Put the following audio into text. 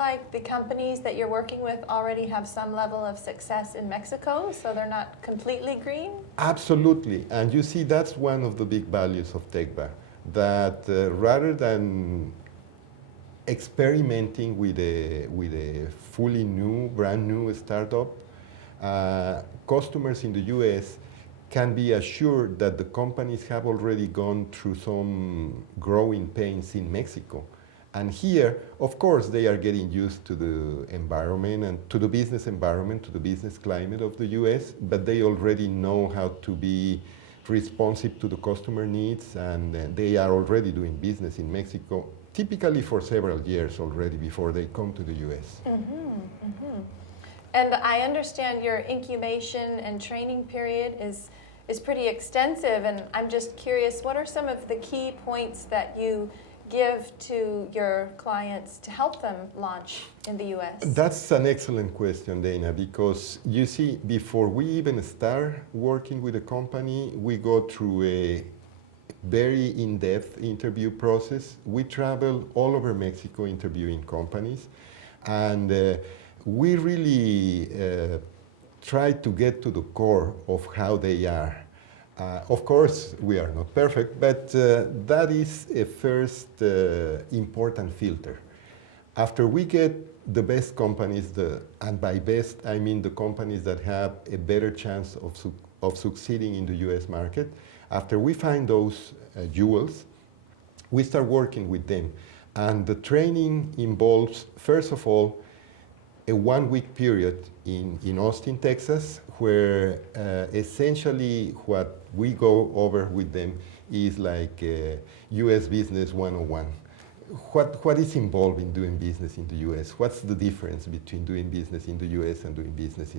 Like the companies that you're working with already have some level of success in Mexico, so they're not completely green? Absolutely, and you see that's one of the big values of TechBA, that rather than experimenting with a fully new, brand new startup, customers in the US can be assured that the companies have already gone through some growing pains in Mexico. And here, of course, they are getting used to the environment and to the business environment, to the business climate of the US, but they already know how to be responsive to the customer needs, and they are already doing business in Mexico, typically for several years already before they come to the US. And I understand your incubation and training period is pretty extensive, and I'm just curious, what are some of the key points that you give to your clients to help them launch in the US? That's an excellent question, Dana, because you see, before we even start working with a company, we go through a very in-depth interview process. We travel all over Mexico interviewing companies, and we really try to get to the core of how they are. Of course, we are not perfect, but that is a first important filter. After we get the best companies, and by best I mean the companies that have a better chance of succeeding in the US market, after we find those jewels, we start working with them. And the training involves, first of all, a 1-week period in Austin, Texas, where essentially what we go over with them is like US Business 101. What is involved in doing business in the US? What's the difference between doing business in the US and doing business in